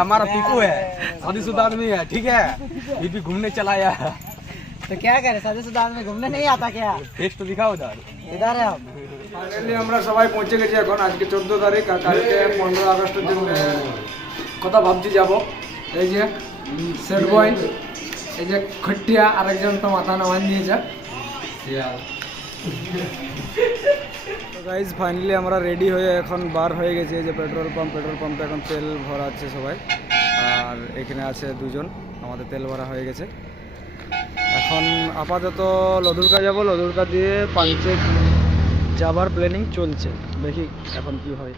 हमारा पीकू है, शादीशुदा आदमी है, ठीक है। ये भी घूमने चला आया है। तो क्या करे, शादीशुदा आदमी घूमने नहीं आता क्या? फेस तो दिखाओ उधर। इधर है हम। ফাইনালি আমরা সবাই পৌঁছে গেছি এখন। আজকে 14 তারিখ আর কালকে 15 আগস্টের জন্য কথা ভাবছি যাব। এই যে সেট বয়, এই যে খটিয়া, আরেকজন তো মাথা নামান দিয়েছে। তো গাইজ ফাইনালি আমরা রেডি হয়ে এখন বার হয়ে গেছি। এই যে পেট্রোল পাম্পে এখন তেল ভরাচ্ছে সবাই। আর এখানে আছে দুজন, আমাদের তেল ভরা হয়ে গেছে। এখন আপাতত লদুরকা যাব, লদুরকা দিয়ে পাঞ্চেত যাবার প্ল্যানিং চলছে, দেখি এখন কি হয়।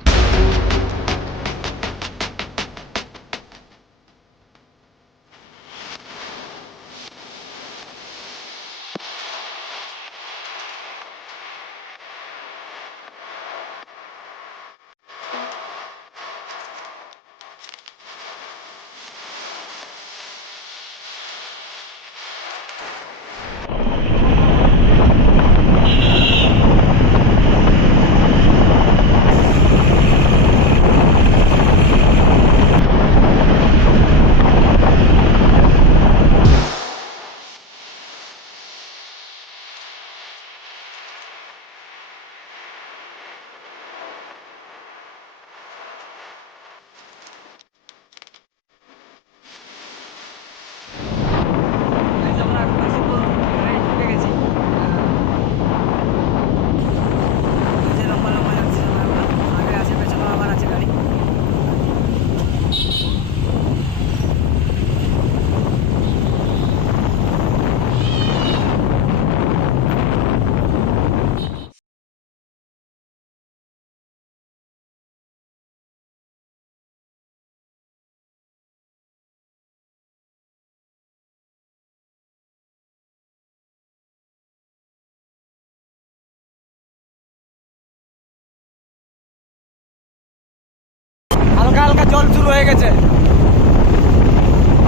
হালকা হালকা জল শুরু হয়ে গেছে।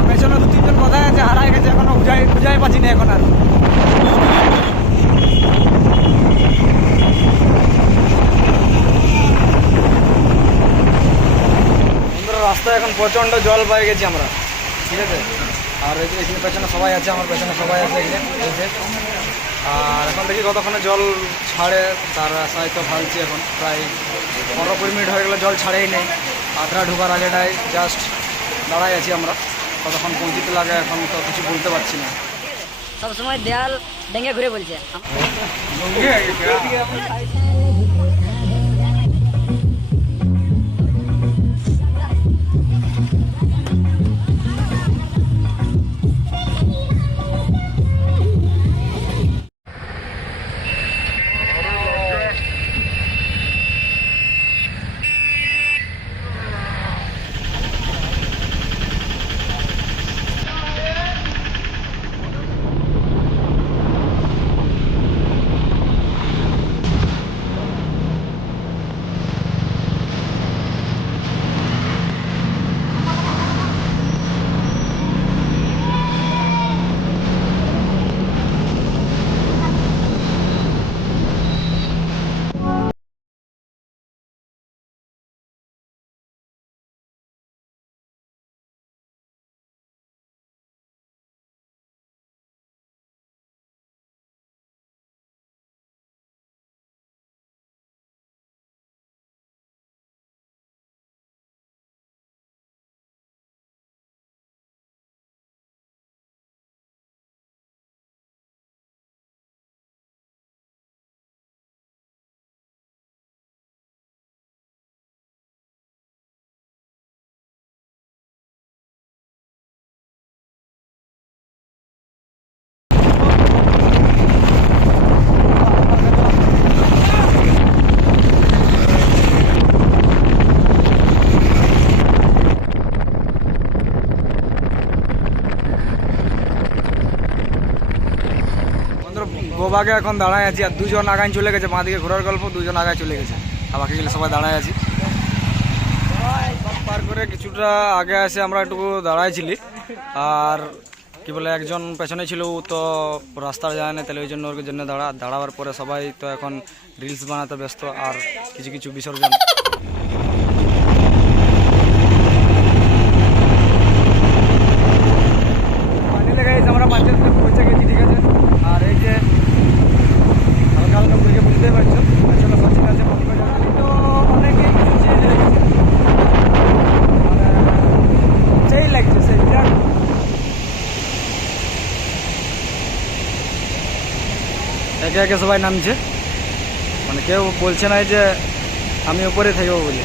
পেছনে 2-3 জন কোথায় আছে, হারাই গেছে, এখনো বুঝাই পাচ্ছি না এখন আর। রাস্তায় এখন প্রচণ্ড জল পেয়ে গেছি আমরা, ঠিক আছে। আর এখানে পেছনে সবাই আছে, আমার পেছনে সবাই আছে এখানে। আর এখন দেখি কতক্ষণে জল ছাড়ে, তার আশায় তো ভাবছি। এখন প্রায় 15-20 মিনিট হয়ে গেলে জল ছাড়েই নেই। আদ্রা ঢোকার আগেটাই জাস্ট দাঁড়াই আছি আমরা। কতক্ষণ পৌঁছতে লাগে এখন তো কিছু বলতে পারছি না। সবসময় দেয়াল ডেঙ্গে ঘুরে বলছে। গোবাগে এখন দাঁড়ায় আছি। আর 2 জন আগায় চলে গেছে, বাঁ দিকে ঘোরার গল্প, 2 জন আগায় চলে গেছে। আর বাকি গেলে সবাই দাঁড়ায় আছি। পার করে কিছুটা আগে এসে আমরা একটু দাঁড়াইছিলি। আর কি বলে, একজন পেছনে ছিল, তো রাস্তা যায় না, তাহলে ওই জন্য ওর জন্য দাঁড়াবার পরে সবাই তো এখন রিলস বানাতে ব্যস্ত। আর কিছু বিসর্জন একে একে সবাই নামছে, মানে কেউ বলছে না যে আমি উপরে থাকবো বলে।